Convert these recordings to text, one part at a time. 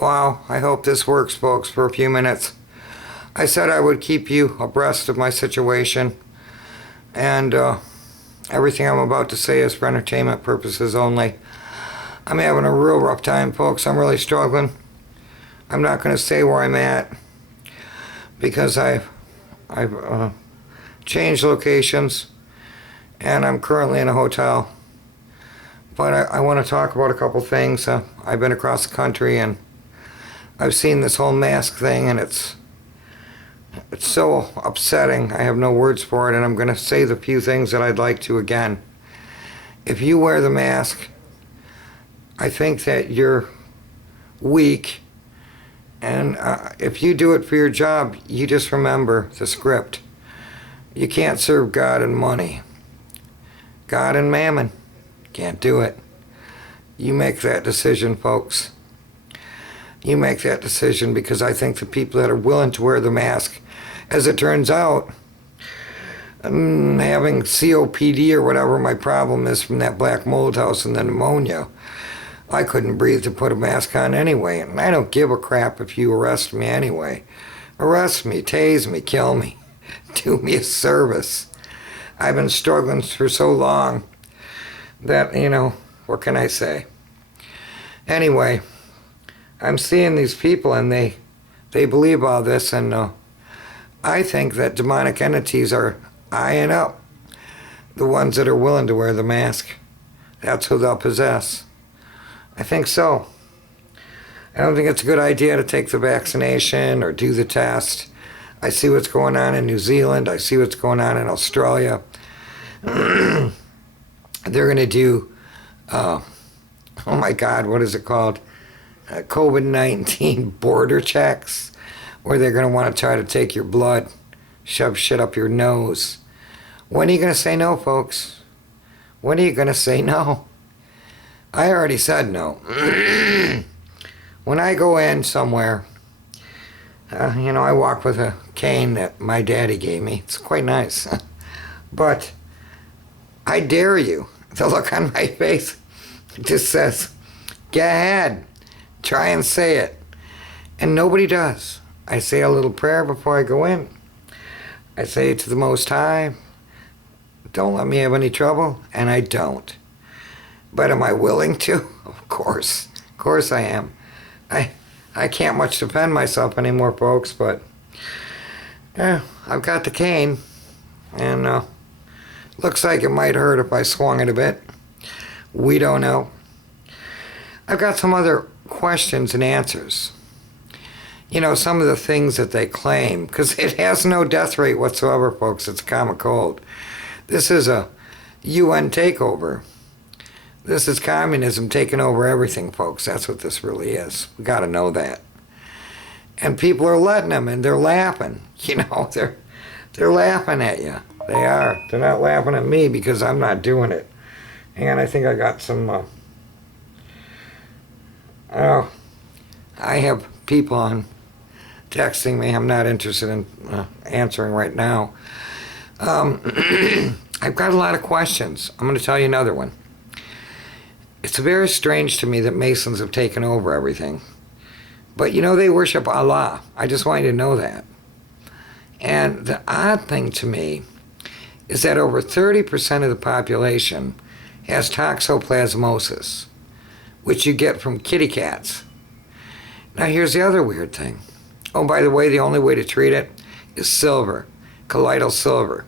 Wow, I hope this works, folks, for a few minutes. I said I would keep you abreast of my situation, and everything I'm about to say is for entertainment purposes only. I'm having a real rough time, folks. I'm really struggling. I'm not going to say where I'm at because I've changed locations, and I'm currently in a hotel. But I want to talk about a couple things. I've been across the country, and I've seen this whole mask thing, and it's so upsetting. I have no words for it, and I'm going to say the few things that I'd like to again. If you wear the mask, I think that you're weak, and if you do it for your job, you just remember the script. You can't serve God and money. God and mammon. Can't do it. You make that decision, folks. You make that decision, because I think the people that are willing to wear the mask, as it turns out, having COPD or whatever my problem is from that black mold house and the pneumonia, I couldn't breathe to put a mask on anyway, and I don't give a crap if you arrest me anyway. Arrest me, tase me, kill me. Do me a service. I've been struggling for so long that, what can I say? Anyway, I'm seeing these people, and they believe all this, and I think that demonic entities are eyeing up the ones that are willing to wear the mask. That's who they'll possess. I think so. I don't think it's a good idea to take the vaccination or do the test. I see what's going on in New Zealand. I see what's going on in Australia. They're going to do, oh my God, what is it called? COVID-19 border checks, where they're going to want to try to take your blood, shove shit up your nose. When are you going to say no, folks? When are you going to say no? I already said no. When I go in somewhere, I walk with a cane that my daddy gave me. It's quite nice. But I dare you. The look on my face just says, go ahead. Try and say it. And nobody does. I say a little prayer before I go in. I say to the Most High, don't let me have any trouble, and I don't. But am I willing to? Of course. Of course I am. I can't much defend myself anymore, folks, but yeah, I've got the cane, and looks like it might hurt if I swung it a bit. We don't know. I've got some other questions and answers. Some of the things that they claim, because it has no death rate whatsoever, folks. It's a common cold. This is a UN takeover. This is communism taking over everything, folks. That's what this really is. We got to know that. And people are letting them, and they're laughing. They're laughing at you. They are. They're not laughing at me because I'm not doing it. And I think I got some, I have people on texting me. I'm not interested in answering right now. I've got a lot of questions. I'm going to tell you another one. It's very strange to me that Masons have taken over everything. But they worship Allah. I just want you to know that. And the odd thing to me is that over 30% of the population has toxoplasmosis, which you get from kitty cats. Now here's the other weird thing. Oh, by the way, the only way to treat it is silver, colloidal silver.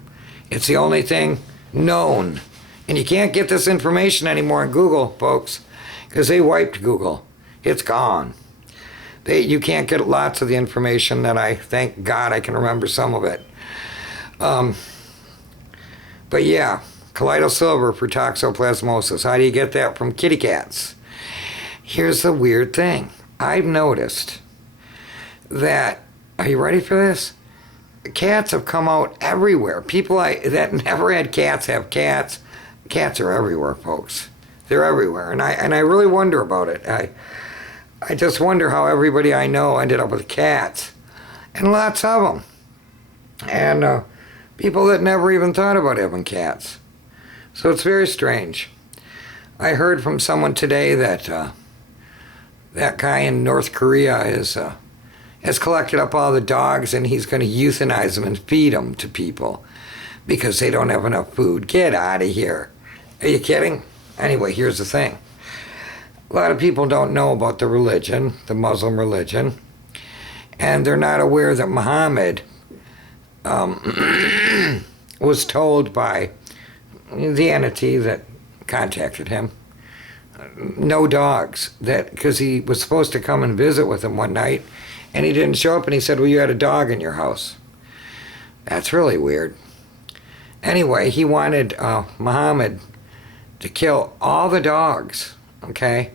It's the only thing known. And you can't get this information anymore on Google, folks, because they wiped Google. It's gone. You can't get lots of the information that thank God I can remember some of it. But yeah, colloidal silver for toxoplasmosis. How do you get that? From kitty cats. Here's the weird thing. I've noticed that, are you ready for this? Cats have come out everywhere. People that never had cats have cats. Cats are everywhere, folks. They're everywhere, and I really wonder about it. I just wonder how everybody I know ended up with cats, and lots of them, and people that never even thought about having cats. So it's very strange. I heard from someone today that that guy in North Korea has collected up all the dogs, and he's going to euthanize them and feed them to people because they don't have enough food. Get out of here. Are you kidding? Anyway, here's the thing. A lot of people don't know about the religion, the Muslim religion, and they're not aware that Muhammad was told by the entity that contacted him, no dogs, that because he was supposed to come and visit with him one night, and he didn't show up, and he said, well, you had a dog in your house. That's really weird. Anyway, he wanted Muhammad to kill all the dogs, okay?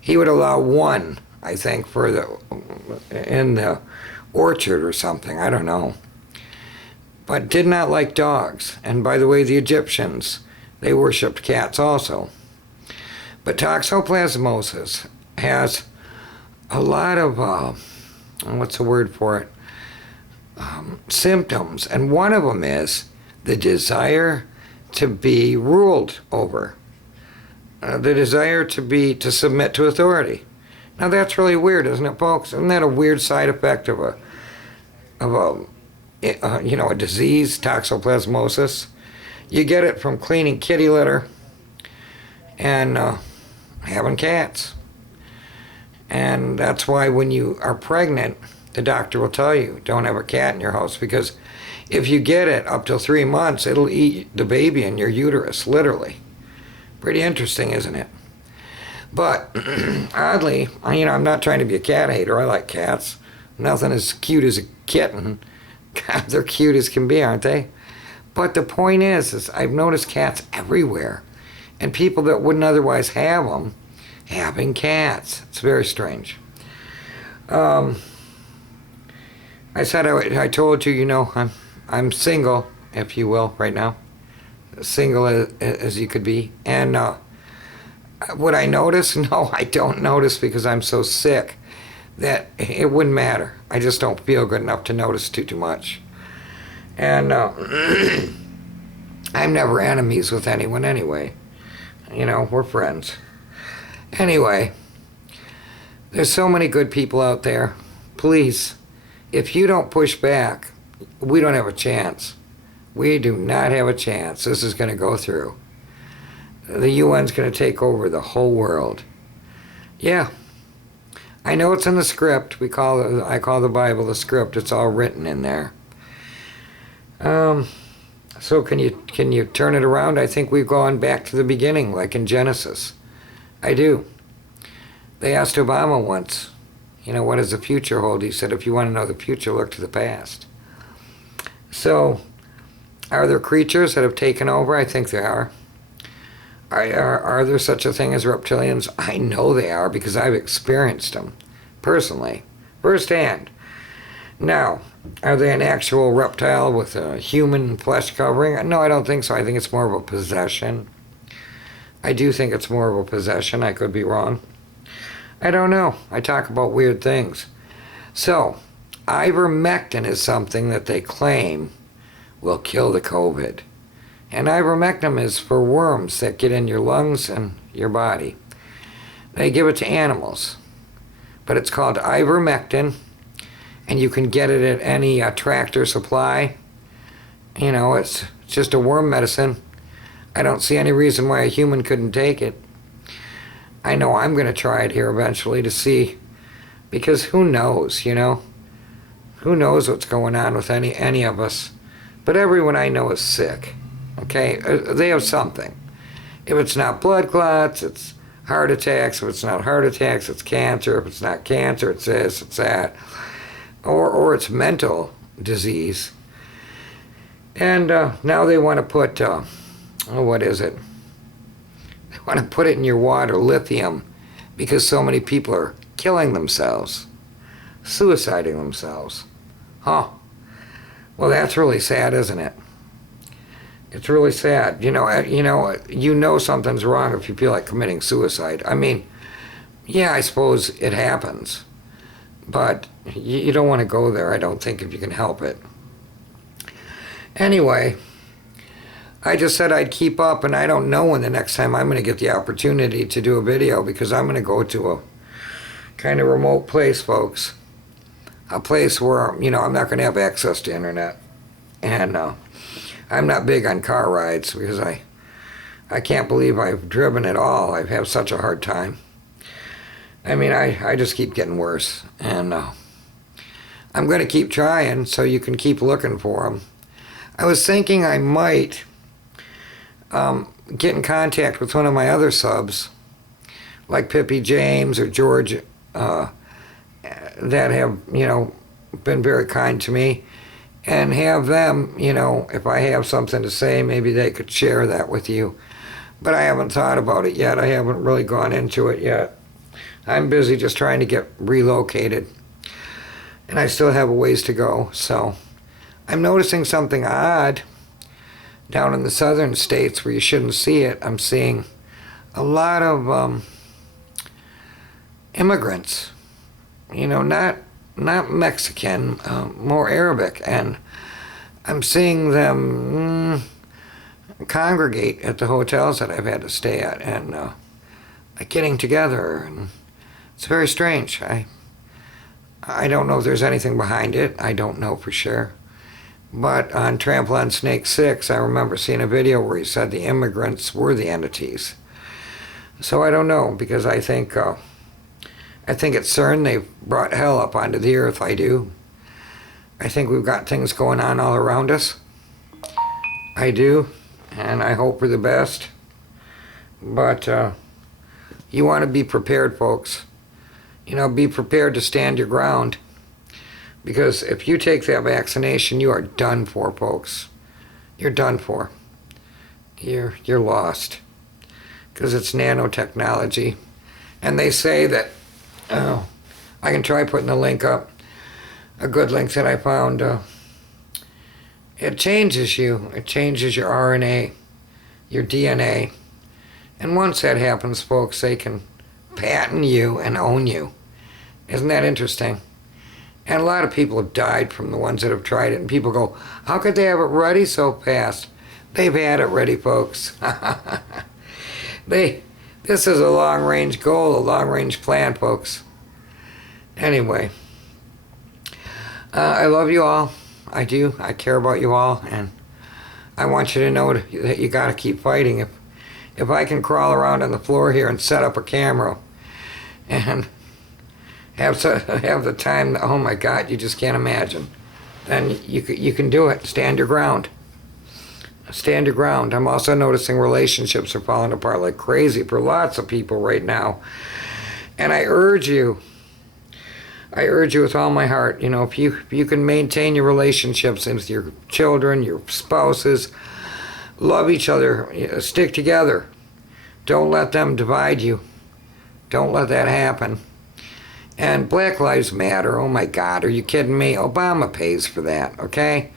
He would allow one, I think, in the orchard or something, I don't know. But did not like dogs. And by the way, the Egyptians, they worshipped cats also. But toxoplasmosis has a lot of, what's the word for it? Symptoms. And one of them is the desire to be ruled over. The desire to submit to authority. Now that's really weird, isn't it, folks? Isn't that a weird side effect of a disease, toxoplasmosis? You get it from cleaning kitty litter and having cats. And that's why when you are pregnant, the doctor will tell you, don't have a cat in your house, because if you get it up to 3 months, it'll eat the baby in your uterus, literally. Pretty interesting, isn't it? But oddly, I'm not trying to be a cat hater. I like cats. Nothing as cute as a kitten. God, they're cute as can be, aren't they? But the point is I've noticed cats everywhere. And people that wouldn't otherwise have them, having cats. It's very strange. I said I told you, I'm single, if you will, right now. Single as you could be. And would I notice? No, I don't notice because I'm so sick that it wouldn't matter. I just don't feel good enough to notice too much. And I'm never enemies with anyone anyway. We're friends. Anyway, there's so many good people out there. Please, if you don't push back, we don't have a chance. We do not have a chance. This is going to go through. The UN's going to take over the whole world. Yeah. I know it's in the script. I call the Bible the script. It's all written in there. So can you turn it around? I think we've gone back to the beginning, like in Genesis. I do. They asked Obama once, what does the future hold? He said, if you want to know the future, look to the past. So, are there creatures that have taken over? I think there are. Are there such a thing as reptilians? I know they are because I've experienced them personally, firsthand. Now, are they an actual reptile with a human flesh covering? No, I don't think so. I think it's more of a possession. I do think it's more of a possession. I could be wrong. I don't know. I talk about weird things. So, ivermectin is something that they claim will kill the COVID. And ivermectin is for worms that get in your lungs and your body. They give it to animals. But it's called ivermectin, and you can get it at any Tractor Supply. It's just a worm medicine. I don't see any reason why a human couldn't take it. I know I'm going to try it here eventually to see, because who knows, Who knows what's going on with any of us. But everyone I know is sick. Okay, they have something. If it's not blood clots, it's heart attacks. If it's not heart attacks, it's cancer. If it's not cancer, it's this, it's that. Or it's mental disease. And now they want to put, what is it? They want to put it in your water, lithium, because so many people are killing themselves, suiciding themselves. Huh. Well, that's really sad, isn't it? It's really sad. You know something's wrong if you feel like committing suicide. I mean, yeah, I suppose it happens. But you don't want to go there, I don't think, if you can help it. Anyway, I just said I'd keep up, and I don't know when the next time I'm going to get the opportunity to do a video, because I'm going to go to kind of remote place, folks. A place where, I'm not going to have access to internet. And I'm not big on car rides because I can't believe I've driven at all. I've had such a hard time. I mean, I just keep getting worse. And I'm going to keep trying so you can keep looking for them. I was thinking I might get in contact with one of my other subs, like Pippi James or George, that have, been very kind to me, and have them, if I have something to say, maybe they could share that with you. But I haven't thought about it yet. I haven't really gone into it yet. I'm busy just trying to get relocated, and I still have a ways to go. So I'm noticing something odd down in the southern states where you shouldn't see it. I'm seeing a lot of immigrants, not Mexican, more Arabic, and I'm seeing them congregate at the hotels that I've had to stay at, and getting together, and it's very strange. I don't know if there's anything behind it. I don't know for sure. But on Trample on Snake 6, I remember seeing a video where he said the immigrants were the entities. So I don't know, because I think at CERN they've brought hell up onto the earth. I do. I think we've got things going on all around us. I do, and I hope for the best. But you want to be prepared, folks. Be prepared to stand your ground. Because if you take that vaccination, you are done for, folks. You're done for. You're lost. Because it's nanotechnology. And they say that, I can try putting a link up, a good link that I found. It changes you. It changes your RNA, your DNA. And once that happens, folks, they can patent you and own you. Isn't that interesting? And a lot of people have died from the ones that have tried it. And people go, how could they have it ready so fast? They've had it ready, folks. This is a long-range goal, a long-range plan, folks. Anyway, I love you all. I do. I care about you all. And I want you to know that you got to keep fighting. If I can crawl around on the floor here and set up a camera and have the time, oh my God, you just can't imagine, then you can do it. Stand your ground. Stand your ground. I'm also noticing relationships are falling apart like crazy for lots of people right now. And I urge you with all my heart, if you can maintain your relationships with your children, your spouses, love each other, stick together. Don't let them divide you. Don't let that happen. And Black Lives Matter, oh my God, are you kidding me? Obama pays for that, okay?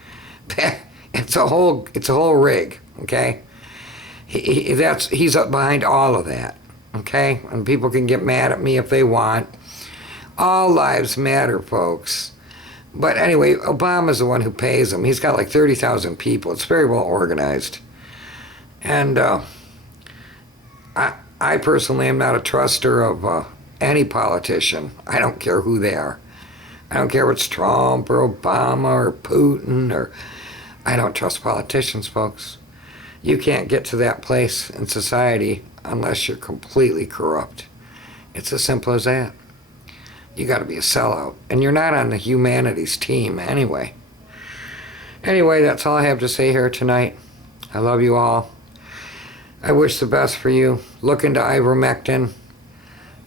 It's a whole rig, okay? He's up behind all of that, okay? And people can get mad at me if they want. All lives matter, folks. But anyway, Obama's the one who pays them. He's got like 30,000 people. It's very well organized. And I personally am not a truster of any politician. I don't care who they are. I don't care if it's Trump or Obama or Putin or... I don't trust politicians, folks. You can't get to that place in society unless you're completely corrupt. It's as simple as that. You got to be a sellout. And you're not on the humanities team anyway. Anyway, that's all I have to say here tonight. I love you all. I wish the best for you. Look into ivermectin.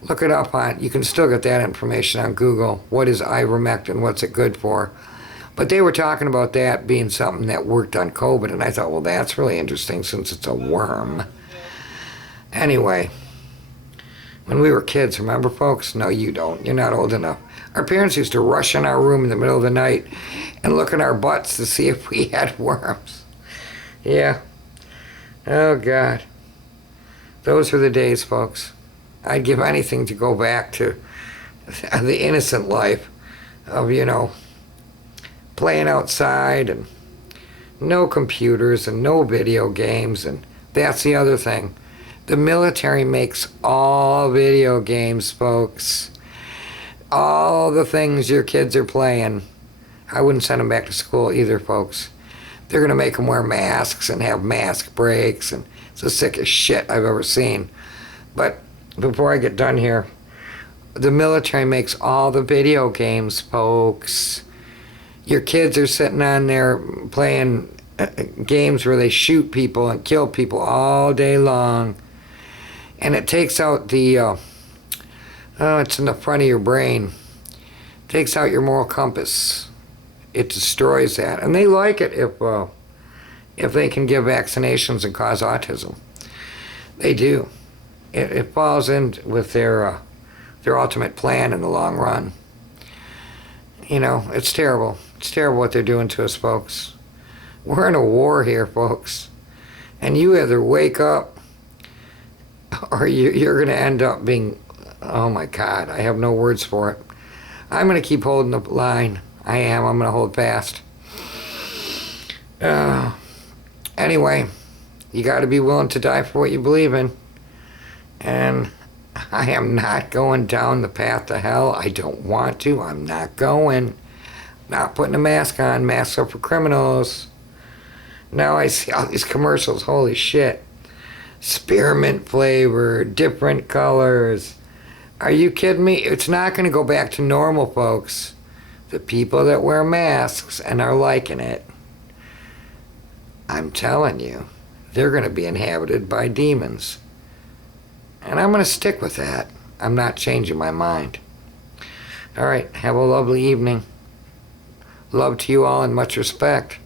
Look it up on, you can still get that information on Google. What is ivermectin? What's it good for? But they were talking about that being something that worked on COVID, and I thought, well, that's really interesting since it's a worm. Anyway, when we were kids, remember, folks? No, you don't. You're not old enough. Our parents used to rush in our room in the middle of the night and look in our butts to see if we had worms. Yeah. Oh, God. Those were the days, folks. I'd give anything to go back to the innocent life of, playing outside and no computers and no video games. And that's the other thing. The military makes all video games, folks. all the things your kids are playing, I wouldn't send them back to school either, folks. They're going to make them wear masks and have mask breaks, and it's the sickest shit I've ever seen. But before I get done here, the military makes all the video games, folks. Your kids are sitting on there playing games where they shoot people and kill people all day long. And it takes out the, it's in the front of your brain. It takes out your moral compass. It destroys that. And they like it if they can give vaccinations and cause autism. They do. It falls in with their ultimate plan in the long run. You know, it's terrible. It's terrible what they're doing to us, folks. We're in a war here, folks. And you either wake up or you're going to end up being, oh my God, I have no words for it. I'm going to keep holding the line. I am. I'm going to hold fast. Anyway, you got to be willing to die for what you believe in. And I am not going down the path to hell. I don't want to. I'm not going. Not putting a mask on. Masks are for criminals. Now I see all these commercials. Holy shit. Spearmint flavor, different colors. Are you kidding me? It's not going to go back to normal, folks. The people that wear masks and are liking it, I'm telling you, they're going to be inhabited by demons. And I'm going to stick with that. I'm not changing my mind. All right, have a lovely evening. Love to you all and much respect.